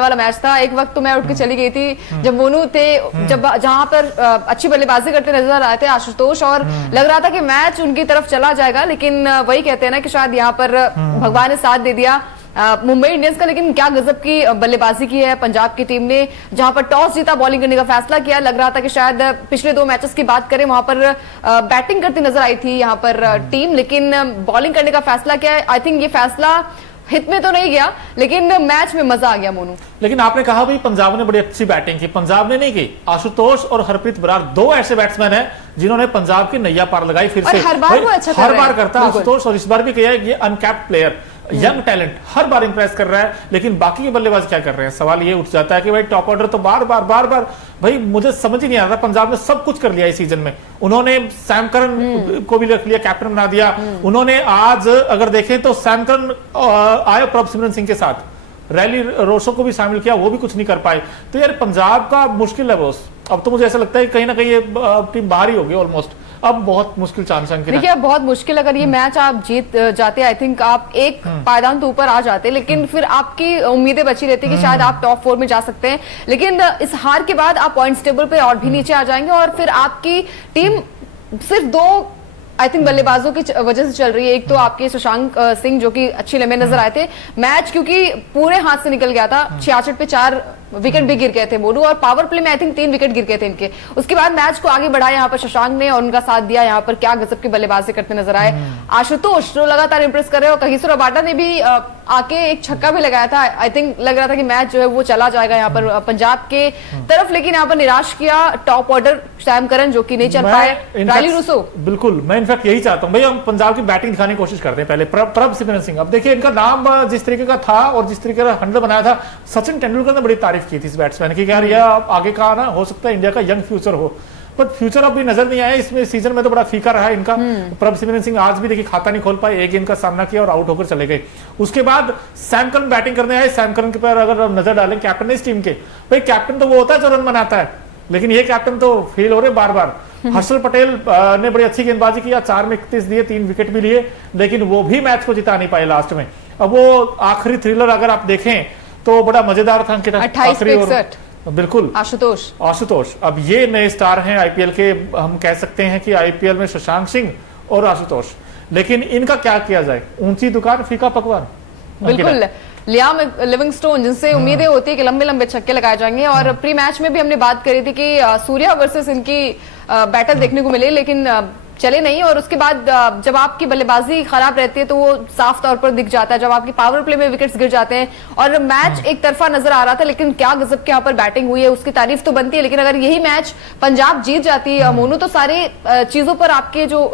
वाला मैच था। एक वक्त तो मैं उठ के चली गई थी जब मोनू थे, जब जहां पर अच्छी बल्लेबाजी करते नजर आए थे आशुतोष, और लग रहा था कि मैच उनकी तरफ चला जाएगा, लेकिन वही कहते हैं ना कि शायद यहाँ पर भगवान ने साथ दे दिया मुंबई इंडियंस का। लेकिन क्या गजब की बल्लेबाजी की है पंजाब की टीम ने, जहां पर टॉस जीता, बॉलिंग करने का फैसला किया। लग रहा था कि शायद पिछले 2 मैचेस की बात करें वहां पर बैटिंग करती नजर आई थी यहाँ पर टीम, लेकिन बॉलिंग करने का फैसला किया। आई थिंक ये फैसला हित में तो नहीं गया, लेकिन मैच में मजा आ गया मोनू। लेकिन आपने कहा भाई पंजाब ने बड़ी अच्छी बैटिंग की, पंजाब ने नहीं की। आशुतोष और हरप्रीत बरार 2 ऐसे बैट्समैन हैं जिन्होंने पंजाब की नैया पार लगाई फिर से। हर बार वो अच्छा हर बार करता है आशुतोष, और इस बार भी किया है। ये अनकैप्ड प्लेयर, यंग टैलेंट, हर बार इंप्रेस कर रहा है। लेकिन बाकी के बल्लेबाज क्या कर रहे हैं? सवाल ये उठ जाता है कि भाई टॉप ऑर्डर तो बार बार भाई मुझे समझ ही नहीं आ रहा। पंजाब ने सब कुछ कर लिया इस सीजन में। उन्होंने सैम करन को भी रख लिया, कैप्टन बना दिया उन्होंने। आज अगर देखें तो सैम करन आए प्रभसिमरन सिंह के साथ, रैली रोशो को भी शामिल किया, वो भी कुछ नहीं कर पाए। तो यार पंजाब का मुश्किल है बॉस। अब तो मुझे ऐसा लगता है कहीं ना कहीं ये टीम बाहर ही होगी ऑलमोस्ट। अब बहुत मुश्किल चांस है। देखिए अब बहुत मुश्किल, अगर ये मैच आप जीत जाते, आई थिंक आप एक पायदान तो ऊपर आ जाते, लेकिन फिर आपकी उम्मीदें बची रहती कि शायद आप टॉप 4 में जा सकते हैं। लेकिन इस हार के बाद आप पॉइंट्स टेबल पे और भी नीचे आ जाएंगे, और फिर आपकी टीम सिर्फ 2 आई थिंक बल्लेबाजों की वजह से चल रही है। एक तो आपके शशांक सिंह जो कि अच्छी लंबे नजर आए थे, मैच क्योंकि पूरे हाथ से निकल गया था। 66 पे 4 विकेट भी गिर गए थे मोनू, और पावर प्ले में आई थिंक 3 विकेट गिर गए थे इनके। उसके बाद मैच को आगे बढ़ाया यहाँ पर शशांक ने, और उनका साथ दिया। यहाँ पर क्या गजब की बल्लेबाजी करते नजर आए आशुतोष, जो लगातार इंप्रेस कर रहे हो। कहिसो रबाडा ने भी आके एक छक्का भी लगाया था। आई थिंक लग रहा था कि मैच जो है वो चला जाएगा यहाँ पर पंजाब के तरफ, लेकिन यहाँ पर निराश किया टॉप ऑर्डर सैम करन, जो कि नहीं चल पाए। रैली रूसो, बिल्कुल, मैं इनफैक्ट यही चाहता हूं भाई, हम पंजाब की बैटिंग दिखाने की कोशिश करते हैं। पहले प्रभसिमरन सिंह, अब देखिए इनका नाम जिस तरीके का था और जिस तरीके का 100 बनाया था, सचिन तेंदुलकर ने बड़ी तारीफ की थी इस बैट्समैन की। यार ये आगे का ना हो सकता है इंडिया का यंग फ्यूचर हो, पर फ्यूचर अब भी नजर नहीं आया इसमें। सीजन में तो बड़ा फीका रहा इनका। प्रभसिमरन सिंह आज भी देखिए खाता नहीं खोल पाए, 1 गेंद का सामना किया और आउट होकर चले गए। उसके बाद सैम करन बैटिंग करने आए। सैम करन के पर अगर नजर डालें, कैप्टन है इस टीम के, भाई कैप्टन तो वो होता है जो रन बनाता है, लेकिन ये कैप्टन तो फेल हो रहे बार। हर्षल पटेल ने बड़ी अच्छी गेंदबाजी किया, 4 में 31 दिए, 3 विकेट भी लिए, लेकिन वो भी मैच को जिता नहीं पाए लास्ट में। अब वो आखिरी थ्रिलर अगर आप देखें तो बड़ा मजेदार था अंकिता। 28 बिल्कुल आशुतोष अब ये नए स्टार हैं आईपीएल के। हम कह सकते हैं कि आईपीएल में शशांक सिंह और आशुतोष, लेकिन इनका क्या किया जाए? ऊंची दुकान फीका पकवान। बिल्कुल, लियाम लिविंगस्टोन, जिनसे उम्मीदें होती है कि लंबे लंबे छक्के लगाए जाएंगे, और प्री मैच में भी हमने बात करी थी कि सूर्या वर्सेस इनकी बैटल देखने को मिले, लेकिन चले नहीं। और उसके बाद जब आपकी बल्लेबाजी खराब रहती है तो वो साफ तौर पर दिख जाता है, जब आपकी पावर प्ले में विकेट्स गिर जाते हैं। और मैच एक तरफा नजर आ रहा था, लेकिन क्या गजब के यहाँ पर बैटिंग हुई है, उसकी तारीफ तो बनती है। लेकिन अगर यही मैच पंजाब जीत जाती है मोनू, तो सारी चीजों पर आपके जो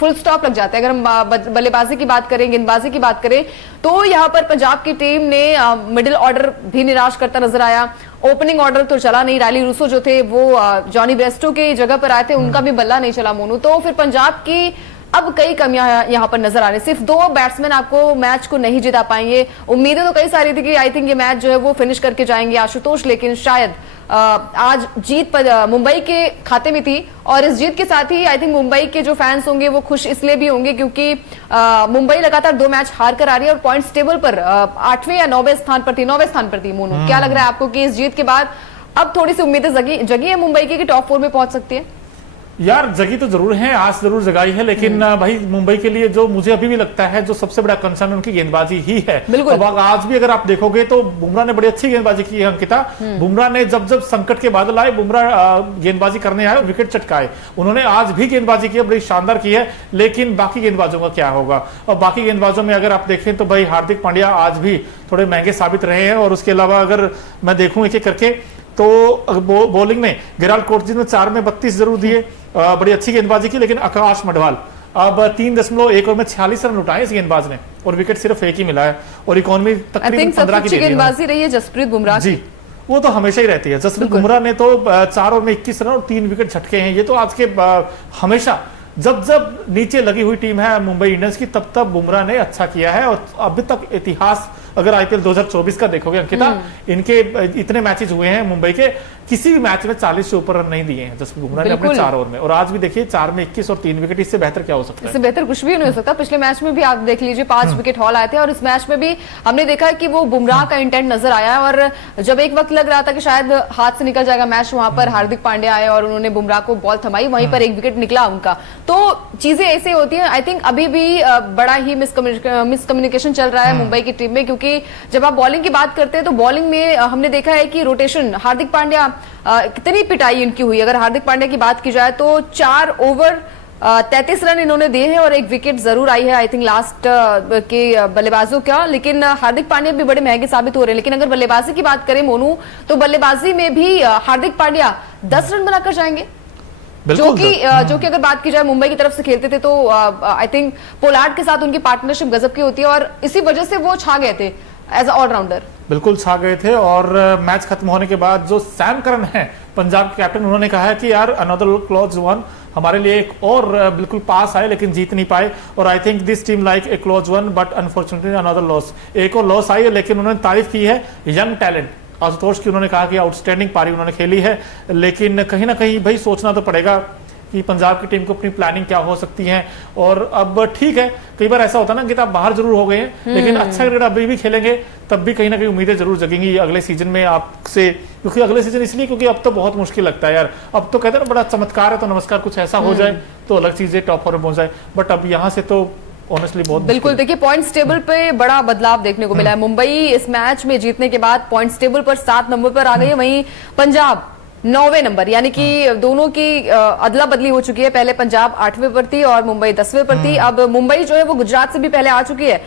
फुल स्टॉप लग जाता है। अगर हम बल्लेबाजी की बात करें, गेंदबाजी की बात करें, तो यहाँ पर पंजाब की टीम ने मिडिल ऑर्डर भी निराश करता नजर आया। ओपनिंग ऑर्डर तो चला नहीं, रैली रूसो जो थे वो जॉनी ब्रेस्टो की जगह पर आए थे, उनका भी बल्ला नहीं चला मोनू। तो फिर पंजाब की अब कई कमियां यहाँ पर नजर आ रही। सिर्फ 2 बैट्समैन आपको मैच को नहीं जिता पाएंगे। उम्मीदें तो कई सारी थी कि आई थिंक ये मैच जो है वो फिनिश करके जाएंगे आशुतोष, लेकिन शायद आज जीत मुंबई के खाते में थी। और इस जीत के साथ ही आई थिंक मुंबई के जो फैंस होंगे वो खुश इसलिए भी होंगे क्योंकि मुंबई लगातार 2 मैच हार कर आ रही है, और पॉइंट्स टेबल पर 8वें या 9वें स्थान पर थी। 9वें स्थान पर थी मोनू। क्या लग रहा है आपको कि इस जीत के बाद अब थोड़ी सी उम्मीदें जगी है मुंबई की कि टॉप 4 में पहुंच सकती है? यार जगी तो जरूर है, आस जरूर जगाई है, लेकिन भाई मुंबई के लिए जो मुझे अभी भी लगता है जो सबसे बड़ा कंसर्न उनकी गेंदबाजी ही है। अब आज भी अगर आप देखोगे तो बुमराह ने बड़ी अच्छी गेंदबाजी की है अंकिता। बुमराह ने जब संकट के बादल आए, बुमराह गेंदबाजी करने आए, विकेट चटकाए। उन्होंने आज भी गेंदबाजी की, बड़ी शानदार की है, लेकिन बाकी गेंदबाजों का क्या होगा? और बाकी गेंदबाजों में अगर आप देखें तो भाई हार्दिक पांड्या आज भी थोड़े महंगे साबित रहे हैं। और उसके अलावा अगर मैं देखूं एक एक करके तो बॉलिंग में गिराल कोटजी ने 4 में 32 जरूर दिए, बड़ी अच्छी गेंदबाजी की, लेकिन आकाश मडवाल अब 3.1 ओवर में 46 रन उठाए इस गेंदबाज ने, और विकेट सिर्फ 1 ही मिला है, और इकोनॉमी तकरीबन 15 की गेंदबाजी रही है जसप्रीत बुमराह जी। वो तो हमेशा ही रहती है। जसप्रीत बुमराह ने तो 4 ओवर में 21 रन और 3 विकेट झटके हैं। ये तो आज के हमेशा जब नीचे लगी हुई टीम है मुंबई इंडियंस की, तब बुमराह ने अच्छा किया है, और अभी तक इतिहास अगर आईपीएल 2024 का देखोगे अंकिता, इनके इतने मैचेस हुए हैं मुंबई के, किसी भी मैच में 40 से ऊपर रन नहीं दिए हैं जसप्रीत बुमराह ने अपने 4 ओवर में। और आज भी देखिए 4 में 21 और 3 विकेट, इससे बेहतर क्या हो सकता है? इससे बेहतर कुछ भी नहीं हो सकता। पिछले मैच में भी आप देख लीजिए 5 विकेट हॉल आए थे और इस मैच में भी हमने देखा कि वो बुमराह का इंटेंट नजर आया है। और जब एक वक्त लग रहा था कि शायद हाथ से निकल जाएगा मैच, वहां पर हार्दिक पांड्या आए और उन्होंने बुमराह को बॉल थमाई, वहीं पर एक विकेट निकला उनका। तो चीजें ऐसे होती है। आई थिंक अभी भी बड़ा ही मिसकम्युनिकेशन चल रहा है मुंबई की टीम में, क्योंकि जब आप बॉलिंग की बात करते हैं तो बॉलिंग में हमने देखा है कि रोटेशन, हार्दिक पांड्या कितनी पिटाई इनकी हुई। अगर हार्दिक पांड्या की बात की जाए तो 4 ओवर 33 रन इन्होंने दिए हैं और एक विकेट जरूर आई है आई थिंक लास्ट के बल्लेबाजों का। लेकिन हार्दिक पांड्या भी बड़े महंगे साबित हो रहे हैं। लेकिन अगर बल्लेबाजी की बात करें मोनू, तो बल्लेबाजी में भी हार्दिक पांड्या 10 रन बनाकर जाएंगे, जो कि अगर बात की जाए मुंबई की तरफ से खेलते थे तो आई थिंक पोलार्ड के साथ उनकी पार्टनरशिप गजब की होती है और इसी वजह से वो छा गए थे एज ऑलराउंडर। बिल्कुल छा गए थे। और मैच खत्म होने के बाद जो सैम करन है पंजाब के कैप्टन, उन्होंने कहा है कि यार अनदर क्लोज वन, हमारे लिए एक और बिल्कुल पास आए लेकिन जीत नहीं पाए। और I think this team like a close one but unfortunately another loss, एक और लॉस आई है। लेकिन उन्होंने तारीफ की है यंग टैलेंट आशुतोष की, उन्होंने कहा कि आउटस्टैंडिंग पारी उन्होंने खेली है। लेकिन कहीं ना कहीं भाई सोचना तो पड़ेगा कि पंजाब की टीम को अपनी प्लानिंग क्या हो सकती है। और अब ठीक है, कई बार ऐसा होता है ना कि आप बाहर जरूर हो गए हैं लेकिन अच्छा क्रिकेट अभी भी खेलेंगे, तब भी कहीं ना कहीं उम्मीदें जरूर जगेंगी अगले सीजन में आपसे। क्योंकि अगले सीजन इसलिए क्योंकि अब तो बहुत मुश्किल लगता है यार। अब तो कहते हैं ना बड़ा चमत्कार है तो नमस्कार, कुछ ऐसा हो जाए तो अलग चीजें टॉप 4 में पहुंच जाए। बट अब यहाँ से तो ऑनेस्टली बहुत बिल्कुल देखिए पॉइंट्स टेबल पे बड़ा बदलाव देखने को मिला है। मुंबई इस मैच में जीतने के बाद पॉइंट्स टेबल पर 7 नंबर पर आ गई है, वहीं पंजाब 9वें नंबर, यानी कि दोनों की अदला बदली हो चुकी है। पहले पंजाब 8वें पर थी और मुंबई 10वें पर थी। अब मुंबई जो है वो गुजरात से भी पहले आ चुकी है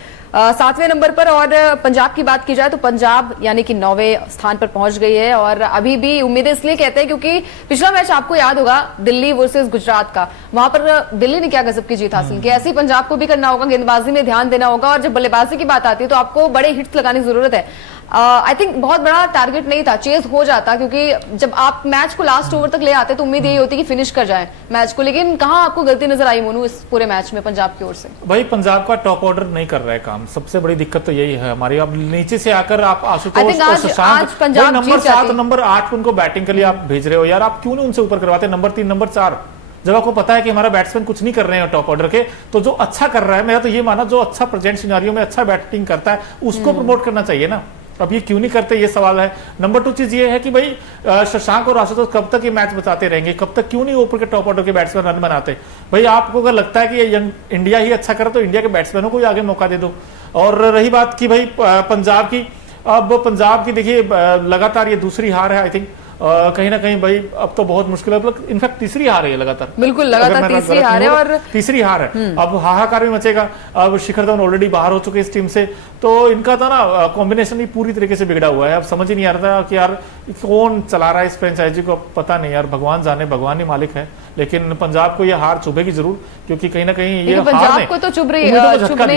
7वें नंबर पर। और पंजाब की बात की जाए तो पंजाब यानी कि 9वें स्थान पर पहुंच गई है। और अभी भी उम्मीदें इसलिए कहते हैं क्योंकि पिछला मैच आपको याद होगा दिल्ली वर्सेस गुजरात का, वहां पर दिल्ली ने क्या गजब की जीत हासिल की। ऐसे ही पंजाब को भी करना होगा, गेंदबाजी में ध्यान देना होगा। और जब बल्लेबाजी की बात आती है तो आपको बड़े हिट्स लगाने की जरूरत है। आई थिंक बहुत बड़ा टारगेट नहीं था, चेज हो जाता, क्योंकि जब आप मैच को लास्ट ओवर तक ले आते तो उम्मीद यही होती कि फिनिश कर जाए मैच को। लेकिन कहां आपको गलती नजर आई मोनू इस पूरे मैच में पंजाब की ओर से? भाई पंजाब का टॉप ऑर्डर नहीं कर रहा है काम, सबसे बड़ी दिक्कत तो यही है हमारी। अब नीचे से आकर आप आशुतोष और शशांक नंबर 7 नंबर 8 उनको बैटिंग के लिए आप भेज रहे हो यार, आप क्यों नहीं उनसे ऊपर करवाते नंबर 3 नंबर 4? जब आपको पता है कि हमारा बैट्समैन कुछ नहीं कर रहे हैं टॉप ऑर्डर के, तो जो अच्छा कर रहा है, मेरा तो ये माना जो अच्छा प्रेजेंट सिनेरियो में अच्छा बैटिंग करता है उसको प्रमोट करना चाहिए ना। अब ये क्यों नहीं करते, ये सवाल है। नंबर 2 चीज ये है कि भाई शशांक और आशुतोष कब तक ये मैच बचाते रहेंगे, कब तक क्यों नहीं ऊपर के टॉप ऑर्डर के बैट्समैन रन बनाते? भाई आपको अगर लगता है कि ये इंडिया ही अच्छा करे तो इंडिया के बैट्समैनों को ही आगे मौका दे दो। और रही बात की भाई पंजाब की, अब पंजाब की देखिए लगातार ये दूसरी हार है आई थिंक। कहीं ना कहीं भाई अब तो बहुत मुश्किल है, इनफैक्ट तीसरी हार है लगातार, बिल्कुल लगातार तीसरी हार है। और तीसरी हार है, अब हाहाकार भी मचेगा। अब शिखर धवन ऑलरेडी बाहर हो चुके इस टीम से, तो इनका था ना कॉम्बिनेशन ही पूरी तरीके से बिगड़ा हुआ है। अब समझ ही नहीं आ रहा था कि यार कौन चला रहा है इस फ्रेंचाइजी को, पता नहीं यार, भगवान जाने, भगवान ही मालिक है। लेकिन पंजाब को ये हार चुभेगी जरूर, क्योंकि कहीं ना कहीं ये पंजाब को तो चुभ रही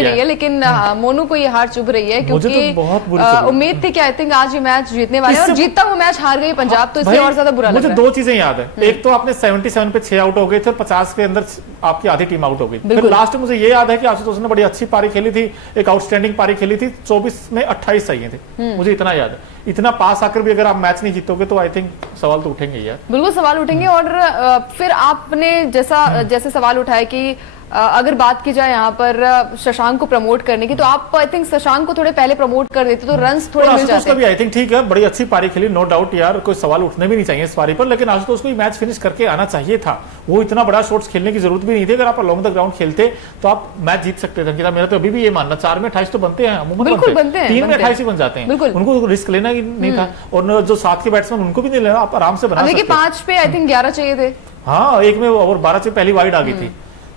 है, लेकिन मोनू को ये हार चुभ रही है क्योंकि उम्मीद थी कि आई थिंक आज ये मैच जीतने वाले और जीतता वो मैच हार गई पंजाब, तो इसलिए और ज्यादा बुरा लगा। मुझे 2 चीजें याद है, एक तो आपने 77 पे 6 आउट हो गए थे और 50 के अंदर आपकी आधी टीम आउट हो गई। फिर लास्ट में मुझे ये याद है कि आशुतोष ने बड़ी अच्छी पारी खेली थी, एक आउटस्टैंडिंग पारी खेली थी, 24 में 28 चाहिए थे, मुझे इतना याद है। इतना पास आकर भी अगर आप मैच नहीं जीतोगे तो आई थिंक सवाल तो उठेंगे यार, बिल्कुल सवाल उठेंगे। और फिर आपने जैसे सवाल उठाया कि अगर बात की जाए यहाँ पर शशांक को प्रमोट करने की, तो आप आई थिंक शशांक को थोड़े पहले प्रमोट कर देते तो रन्स थोड़े मिल जाते। आशुतोष भी आई थिंक ठीक है, बड़ी अच्छी पारी खेली, नो डाउट यार, कोई सवाल उठने भी नहीं चाहिए इस पारी पर। लेकिन आशुतोष को मैच फिनिश करके आना चाहिए था, वो इतना बड़ा शॉट्स खेलने की जरूरत भी नहीं थी। अगर आप अलॉन्ग द ग्राउंड खेलते तो आप मैच जीत सकते थे। मेरा तो अभी भी ये मानना, 4 में 28 तो बनते हैं, बिल्कुल बनते हैं, 3 में 28 ही बन जाते हैं, उनको रिस्क लेना ही नहीं था। और जो साथ के बैट्समैन उनको भी नहीं लेना, आप आराम से बना सकते। 5 पे आई थिंक 11 चाहिए थे, हाँ, एक में और 12 से पहली वाइड आ गई थी,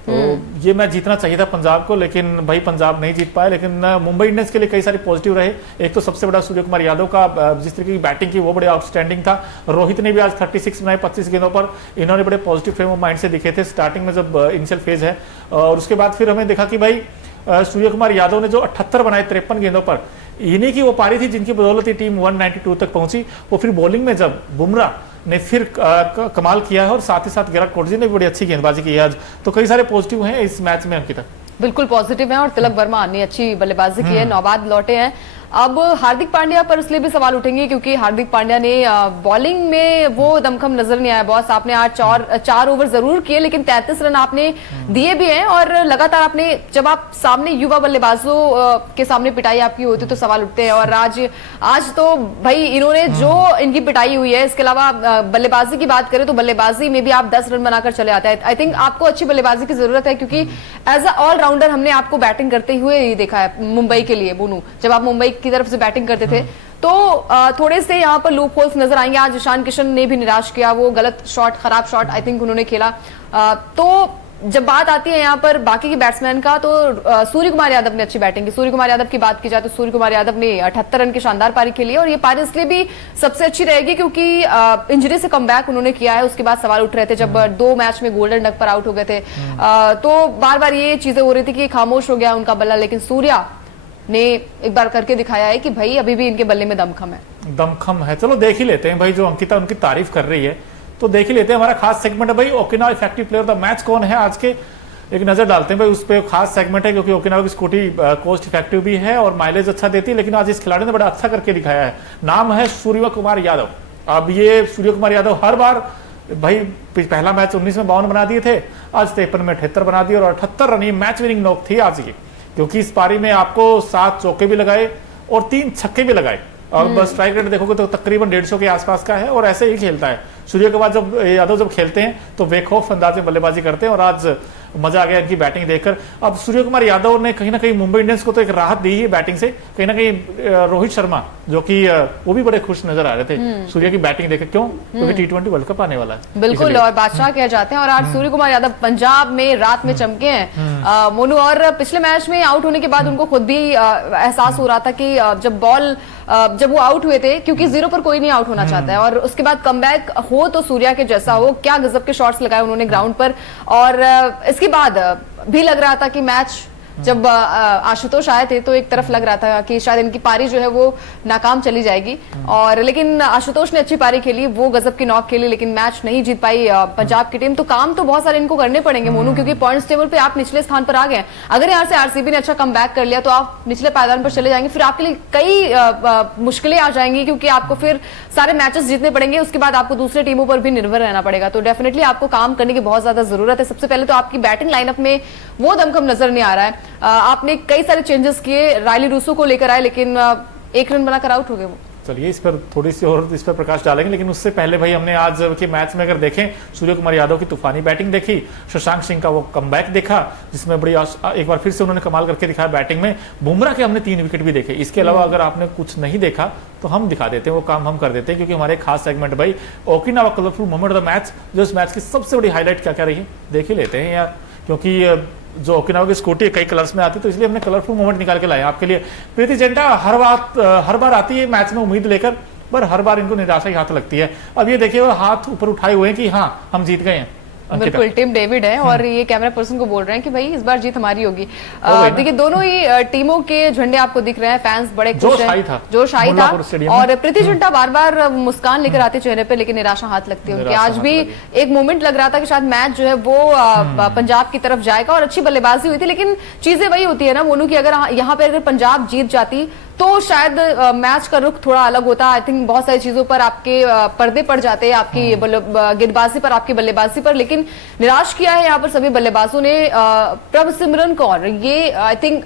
तो ये मैच जीतना चाहिए था पंजाब को। लेकिन भाई पंजाब नहीं जीत पाया। लेकिन मुंबई इंडियंस के लिए कई सारे पॉजिटिव रहे। एक तो सबसे बड़ा सूर्य कुमार यादव का जिस तरीके की बैटिंग की वो बड़े आउटस्टैंडिंग था। रोहित ने भी आज 36 बनाए 25 गेंदों पर, इन्होंने बड़े पॉजिटिव फ्रेम ऑफ माइंड से दिखे थे स्टार्टिंग में जब इनिशियल फेज है। और उसके बाद फिर हमें देखा कि भाई सूर्य कुमार यादव ने जो 78 बनाए 53 गेंदों पर, इन्हीं की वो पारी थी जिनकी बदौलत टीम 192 तक पहुंची। वो फिर बॉलिंग में जब बुमराह ने फिर कमाल किया है और साथ ही साथ विराट कोहली ने भी बड़ी अच्छी गेंदबाजी की है आज, तो कई सारे पॉजिटिव हैं इस मैच में अंकिता। बिल्कुल पॉजिटिव है। और तिलक वर्मा ने अच्छी बल्लेबाजी की है, नौबाद लौटे हैं। अब हार्दिक पांड्या पर इसलिए भी सवाल उठेंगे क्योंकि हार्दिक पांड्या ने बॉलिंग में वो दमखम नजर नहीं आया। बॉस, आपने आज 4 ओवर जरूर किए लेकिन 33 रन आपने दिए भी हैं और लगातार आपने, जब आप सामने युवा बल्लेबाजों के सामने पिटाई आपकी होती तो सवाल उठते हैं। और आज तो भाई इन्होंने जो इनकी पिटाई हुई है, इसके अलावा बल्लेबाजी की बात करें तो बल्लेबाजी में भी आप 10 रन बनाकर चले आते हैं। आई थिंक आपको अच्छी बल्लेबाजी की जरूरत है क्योंकि एज अ ऑलराउंडर हमने आपको बैटिंग करते हुए ही देखा है मुंबई के लिए। बोनू, जब आप मुंबई की तरफ से बैटिंग करते थे तो थोड़े से यहाँ पर लूप होल्स नजर आएंगे। आज ईशान किशन ने भी निराश किया, वो गलत शॉट, खराब शॉट आई थिंक उन्होंने खेला। तो जब बात आती है यहाँ पर बाकी के बैट्समैन का तो सूर्य कुमार यादव ने अच्छी बैटिंग की। सूर्य कुमार यादव की बात की जाए तो सूर्य कुमार यादव ने 78 रन की शानदार पारी खेली और ये पारी इसलिए भी सबसे अच्छी रहेगी क्योंकि इंजरी से कमबैक उन्होंने किया है। उसके बाद सवाल उठ रहे थे जब 2 मैच में गोल्डन डक पर आउट हो गए थे, तो बार बार ये चीजें हो रही थी कि खामोश हो गया उनका बल्ला, लेकिन सूर्या ने एक बार करके दिखाया है कि भाई अभी भी इनके बल्ले में दमखम है। चलो देख ही लेते हैं भाई, जो अंकिता उनकी तारीफ कर रही है तो देख ही लेते हैं। हमारा खास सेगमेंट है भाई Okinawa effective player of the match कौन है आज के, एक नजर डालते हैं भाई उस पर। खास सेगमेंट है क्योंकि ओकिनावा की स्कूटी कोस्ट इफेक्टिव भी है और माइलेज अच्छा देती है, लेकिन आज इस खिलाड़ी ने बड़ा अच्छा करके दिखाया है। नाम है सूर्य कुमार यादव। अब ये सूर्य कुमार यादव हर बार भाई, पहला मैच 19 में 52 बना दिए थे, आज 53 में 78 बना दिए और 78 रन, ये मैच विनिंग नॉक थी आज ये, क्योंकि इस पारी में आपको 7 चौके भी लगाए और 3 छक्के भी लगाए और बस स्ट्राइक रेट देखोगे तो तकरीबन 150 के आसपास का है और ऐसे ही खेलता है। सूर्य के बाद जब यादव जब खेलते हैं तो बेखौफ अंदाज में बल्लेबाजी करते हैं और आज मजा आ गया इनकी बैटिंग देखकर। अब सूर्य कुमार यादव ने कहीं ना कहीं मुंबई इंडियंस को तो एक राहत दी है बैटिंग से। कहीं ना कहीं रोहित शर्मा जो कि वो भी बड़े खुश नजर आ रहे थे सूर्य की बैटिंग देकर। क्यों? क्योंकि T20 वर्ल्ड कप आने वाला है। बिल्कुल, और बादशाह कह जाते हैं और आज सूर्य कुमार यादव पंजाब में रात में चमके हैं मोनू। और पिछले मैच में आउट होने के बाद उनको खुद भी एहसास हो रहा था कि जब वो आउट हुए थे, क्योंकि 0 पर कोई नहीं आउट होना चाहता है और उसके बाद कमबैक हो तो सूर्या के जैसा हो। क्या गजब के शॉट्स लगाए उन्होंने ग्राउंड पर। और इसके बाद भी लग रहा था कि मैच जब आशुतोष आए थे तो एक तरफ लग रहा था कि शायद इनकी पारी जो है वो नाकाम चली जाएगी, और लेकिन आशुतोष ने अच्छी पारी खेली, वो गजब की नॉक खेली, लेकिन मैच नहीं जीत पाई पंजाब की टीम। तो काम तो बहुत सारे इनको करने पड़ेंगे मोनू, क्योंकि पॉइंट्स टेबल पे आप निचले स्थान पर आ गए। अगर यहाँ से आरसीबी ने अच्छा कमबैक कर लिया तो आप निचले पायदान पर चले जाएंगे, फिर आपके लिए कई मुश्किलें आ जाएंगी क्योंकि आपको फिर सारे मैचेस जीतने पड़ेंगे। उसके बाद आपको दूसरे टीमों पर भी निर्भर रहना पड़ेगा। तो डेफिनेटली आपको काम करने की बहुत ज्यादा जरूरत है। सबसे पहले तो आपकी बैटिंग लाइनअप में वो दमखम नजर नहीं आ रहा है। आपने कई सारे चेंजेस किए, रायली रूसो को लेकर आए लेकिन 1 रन बनाकर आउट हो गए वो। चलिए इस पर थोड़ी सी और इस पर प्रकाश डालेंगे, लेकिन उससे पहले भाई हमने आज के मैच में अगर देखें सूर्य कुमार यादव की तूफानी बैटिंग देखी, शशांक सिंह का वो कमबैक देखा जिसमें बड़ी एक बार फिर से उन्होंने कमाल करके दिखाया बैटिंग में। बुमराह के हमने 3 विकेट भी देखे। इसके अलावा अगर आपने कुछ नहीं देखा तो हम दिखा देते हैं, वो काम हम कर देते हैं, क्योंकि हमारे खास सेगमेंट भाई Okinawa colourful moment of the match, जो इस मैच की सबसे बड़ी हाईलाइट क्या क्या रही है देख ही लेते हैं यार। क्योंकि जो ओकिनावा की स्कूटी कई कलर्स में आती है तो इसलिए हमने कलरफुल मोमेंट निकाल के लाए आपके लिए। प्रीति जिंटा हर बार आती है मैच में उम्मीद लेकर, पर हर बार इनको निराशा ही हाथ लगती है। अब ये देखिए वो हाथ ऊपर उठाए हुए हैं कि हाँ हम जीत गए हैं। बिल्कुल, टिम डेविड है और ये कैमरा पर्सन को बोल रहे हैं कि भाई इस बार जीत हमारी होगी। देखिए दोनों ही टीमों के झंडे आपको दिख रहे हैं, फैंस बड़े खुश हैं, जोश आई था। और प्रीति जिंटा बार बार मुस्कान लेकर आते चेहरे पे, लेकिन निराशा हाथ लगती है उनकी। आज भी एक मोमेंट लग रहा था कि शायद मैच जो है वो पंजाब की तरफ जाएगा और अच्छी बल्लेबाजी हुई थी, लेकिन चीजें वही होती है ना मोनू की, अगर यहाँ पे अगर पंजाब जीत जाती तो शायद मैच का रुख थोड़ा अलग होता। आई थिंक बहुत सारी चीजों पर आपके पर्दे पड़ जाते हैं, आपकी गेंदबाजी पर, आपकी बल्लेबाजी पर, लेकिन निराश किया है यहाँ पर सभी बल्लेबाजों ने। प्रभसिमरन कौर, ये आई थिंक